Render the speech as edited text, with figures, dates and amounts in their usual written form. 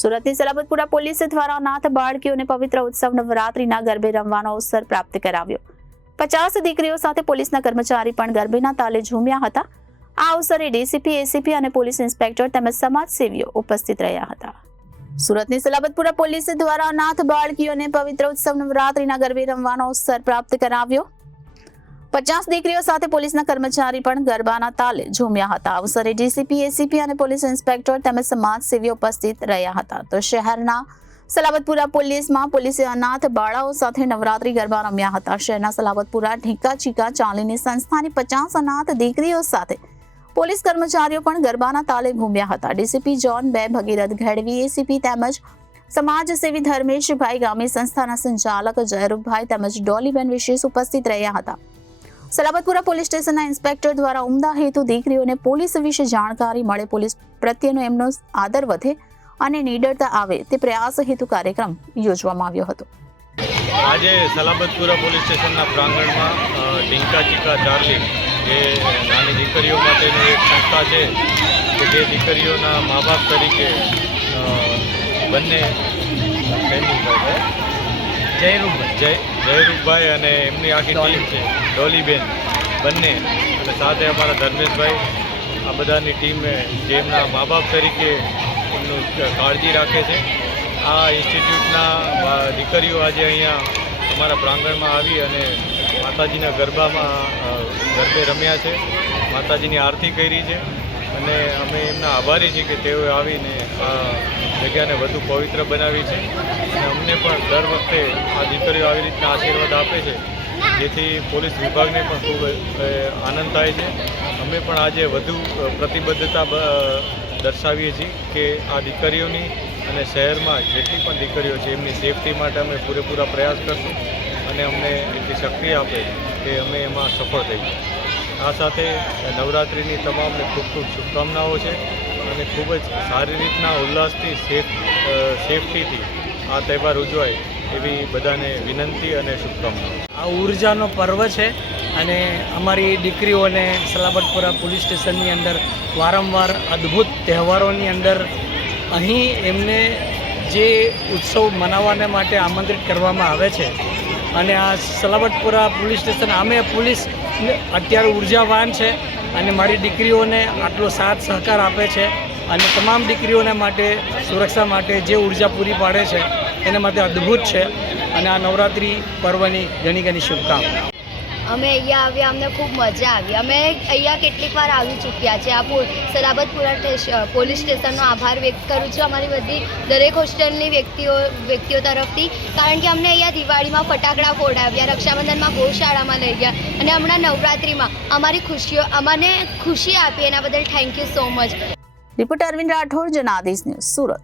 સુરતની સલાબતપુરા પોલીસ દ્વારા અનાથ બાળકીઓને પવિત્ર ઉત્સવ નવરાત્રીના ગરબે રમવાનો અવસર પ્રાપ્ત કરાવ્યો। 50 દીકરીઓ સાથે પોલીસના કર્મચારી પણ ગરબેના તાલે ઝૂમ્યા હતા। આ અવસરે ડીસીપી, એસીપી અને પોલીસ ઇન્સ્પેક્ટર તેમજ સમાજસેવીઓ ઉપસ્થિત રહ્યા હતા। સુરતની સલાબતપુરા પોલીસ દ્વારા અનાથ બાળકીઓને પવિત્ર ઉત્સવ નવરાત્રીના ગરબે રમવાનો અવસર પ્રાપ્ત કરાવ્યો। 50 દીકરીઓ સાથે પોલીસના કર્મચારી પણ ગરબાના તાલે ઝૂમ્યા હતા। અવસરે ડીસીપી, એસીપી અને પોલીસ ઇન્સ્પેક્ટર તેમજ સમાજસેવીઓ ઉપસ્થિત રહ્યા હતા। તો શહેરના સલાબતપુરા પોલીસમાં પોલીસે અનાથ બાળાઓ સાથે નવરાત્રી ગરબા રમ્યા હતા। શહેરના સલાબતપુરા ઢીકા ચીકા ચાલીની સંસ્થાની 50 અનાથ દીકરીઓ સાથે પોલીસ કર્મચારીઓ પણ ગરબાના તાલે ઘૂમ્યા હતા। ડીસીપી જોન 2 ભગીરથ ગઢવી, એસીપી તેમજ સમાજસેવી ધર્મેશભાઈ, ગામી સંસ્થાના સંચાલક જયરૂપભાઈ તેમજ ડોલીબેન વિશેષ ઉપસ્થિત રહ્યા હતા। સલાબતપુરા પોલીસ સ્ટેશનના ઇન્સ્પેક્ટર દ્વારા ઉમદા હેતુ દીકરીઓને પોલીસ વિશે જાણકારી મળે, પોલીસ પ્રત્યેનો એમનો આદર વધે અને નિડરતા આવે તે પ્રયાસ હેતુ કાર્યક્રમ યોજવામાં આવ્યો હતો। આજે સલાબતપુરા પોલીસ સ્ટેશનના પ્રાંગણમાં ઢીંકા ચીકા ચાર્લી જે નાની દીકરીઓ માટેની એક સંસ્થા છે કે જે દીકરીઓના મા બાપ તરીકે બંને જયરૂપભાઈ અને એમની આખી ટીમ છે, ડોલીબેન બંને, અને સાથે અમારા ધર્મેશભાઈ, આ બધાની ટીમ જેમના મા બાપ તરીકે એમનું કાળજી રાખે છે। આ ઇન્સ્ટિટ્યૂટના દીકરીઓ આજે અહીંયા અમારા પ્રાંગણમાં આવી અને માતાજીના ગરબે રમ્યા છે, માતાજીની આરતી કરી છે અને અમે એમના આભારી છીએ કે તેઓએ આવીને આ જગ્યાને વધુ પવિત્ર બનાવી છે અને અમને પણ દર વખતે આ દીકરીઓ આવી રીતના આશીર્વાદ આપે છે, જેથી પોલીસ વિભાગને પણ ખૂબ આનંદ થાય છે। અમે પણ આજે વધુ પ્રતિબદ્ધતા દર્શાવીએ છીએ કે આ દીકરીઓની અને શહેરમાં જેટલી પણ દીકરીઓ છે એમની સેફટી માટે અમે પૂરેપૂરા પ્રયાસ કરશું અને અમને એટલી શક્તિ આપે કે અમે એમાં સફળ થઈએ। આ સાથે નવરાત્રિની તમામને ખૂબ ખૂબ શુભકામનાઓ છે અને ખૂબ જ સારી રીતના ઉલ્લાસથી સેફટીથી આ તહેવાર ઉજવાય એવી બધાને વિનંતી અને શુભકામનાઓ। આ ઉર્જાનો પર્વ છે અને અમારી દીકરીઓને સલાબતપુરા પોલીસ સ્ટેશનની અંદર વારંવાર અદ્ભુત તહેવારોની અંદર અહીં એમને જે ઉત્સવ મનાવવાને માટે આમંત્રિત કરવામાં આવે છે અને આ સલાબતપુરા પોલીસ સ્ટેશન અમે પોલીસ અત્યારે ઉર્જાવાન છે અને મારી દીકરીઓને આટલો સાથ સહકાર આપે છે અને તમામ દીકરીઓને માટે સુરક્ષા માટે જે ઉર્જા પૂરી પાડે છે એના માટે અદ્ભુત છે અને આ નવરાત્રિ પર્વની ઘણી ઘણી શુભકામનાઓ। અમે અહીંયા આવ્યા, અમને ખૂબ મજા આવી। અમે અહીંયા કેટલીક વાર આવી ચૂક્યા છે। આ સલાબતપુરા પોલીસ સ્ટેશનનો આભાર વ્યક્ત કરું છું અમારી બધી દરેક હોસ્ટેલની વ્યક્તિઓ તરફથી, કારણ કે અમને અહીંયા દિવાળીમાં ફટાકડા ફોડાવ્યા, રક્ષાબંધનમાં ગૌશાળામાં લઈ ગયા અને હમણાં નવરાત્રિમાં અમને ખુશી આપી, એના બદલ thank you so much. Reporter Arvind Rathod, Janadesh news, Surat.